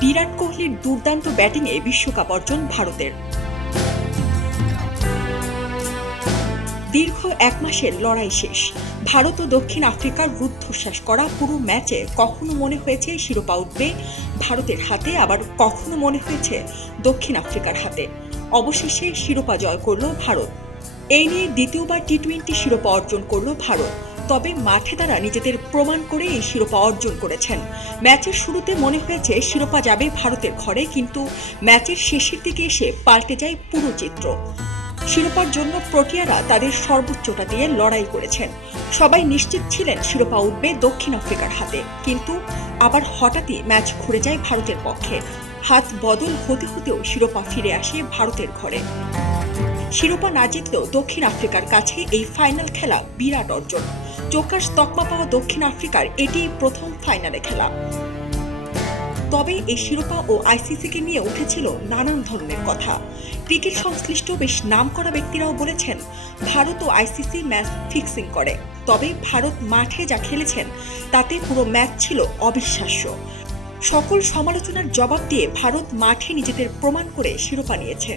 বিরাট কোহলির দুর্দান্ত ব্যাটিংয়ে বিশ্বকাপ অর্জন ভারতের। দীর্ঘ এক মাসের লড়াই শেষ। ভারত ও দক্ষিণ আফ্রিকার রুদ্ধশ্বাস করা পুরো ম্যাচে কখনো মনে হয়েছে শিরোপা উঠবে? ভারতের হাতে আবার কখনো মনে হয়েছে দক্ষিণ আফ্রিকার হাতে? অবশেষে শিরোপা জয় করল ভারত। এই নিয়ে দ্বিতীয়বার টি টোয়েন্টি শিরোপা অর্জন করল ভারত। তবে মাঠে তারা নিজেদের প্রমাণ করে এই শিরোপা অর্জন করেছেন। ম্যাচের শুরুতে মনে হয়েছে শিরোপা যাবে ভারতের ঘরে, কিন্তু ম্যাচের শেষের দিকে এসে পাল্টে যায় পুরো চিত্র। শিরোপার জন্য প্রোটিয়ারা তাদের সর্বোচ্চটা দিয়ে লড়াই করেছেন। সবাই নিশ্চিত ছিলেন শিরোপা উঠবে দক্ষিণ আফ্রিকার হাতে, কিন্তু আবার হঠাৎই ম্যাচ ঘুরে যায় ভারতের পক্ষে। হাত বদল হতে হতেও শিরোপা ফিরে আসে ভারতের ঘরে। শিরোপা না জিতলেও দক্ষিণ আফ্রিকার কাছে এই ফাইনাল খেলা বিরাট অর্জন। চোকার তকমা পাওয়া দক্ষিণ আফ্রিকার এটি প্রথম ফাইনালে খেলা। তবে এই শিরোপা ও আইসিসিকে নিয়ে উঠেছিল নানান ধরনের কথা। ক্রিকেট সংশ্লিষ্ট বেশ নামকরা ব্যক্তিরাও বলেছেন, ভারত ও আইসিসি ম্যাচ ফিক্সিং করে। তবে ভারত মাঠে যা খেলেছেন, তাতে পুরো ম্যাচ ছিল অবিশ্বাস্য। সকল সমালোচনার জবাব দিয়ে ভারত মাঠে নিজেদের প্রমাণ করে শিরোপা নিয়েছে।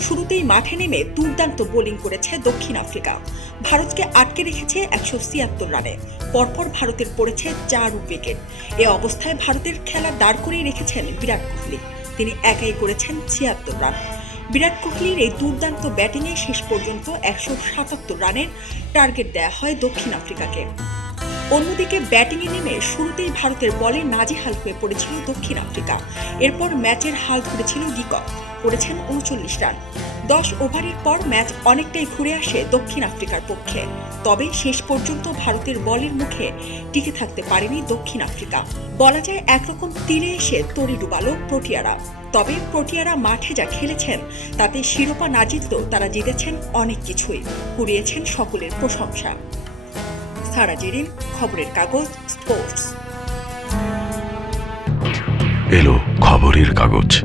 শুরুতেই মাঠে নেমে দুর্দান্ত বোলিং করেছে দক্ষিণ আফ্রিকা। ভারতকে আটকে রেখেছে একশো ছিয়াত্তর রানে। পরপর ভারতের পড়েছে চার উইকেট। এ অবস্থায় ভারতের খেলা দাঁড় করিয়ে রেখেছেন বিরাট কোহলি। তিনি একাই করেছেন ছিয়াত্তর রান। বিরাট কোহলির এই দুর্দান্ত ব্যাটিংয়ে শেষ পর্যন্ত একশো সাতাত্তর রানের টার্গেট দেয়া হয় দক্ষিণ আফ্রিকাকে। অন্যদিকে ব্যাটিংয়ে নেমে শুরুতেই ভারতের বলে নাজেহাল হয়ে পড়েছিল দক্ষিণ আফ্রিকা। এরপর ম্যাচের হাল ধরেছিল গিকক। করেছেন উনচল্লিশ রান। দশ ওভারের পর ম্যাচ অনেকটাই ঘুরে আসে দক্ষিণ আফ্রিকার পক্ষে। তবে শেষ পর্যন্ত ভারতের বলের মুখে টিকে থাকতে পারেনি দক্ষিণ আফ্রিকা। বলা যায় একরকম তীরে এসে তরি ডুবালো প্রোটিয়ারা। তবে প্রোটিয়ারা মাঠে যা খেলেছেন, তাতে শিরোপা না জিতলেও তারা জিতেছেন অনেক কিছুই, কুড়িয়েছেন সকলের প্রশংসা। সারা জেরিন, খবরের কাগজ, স্পোর্টস। এলো খবরের কাগজ।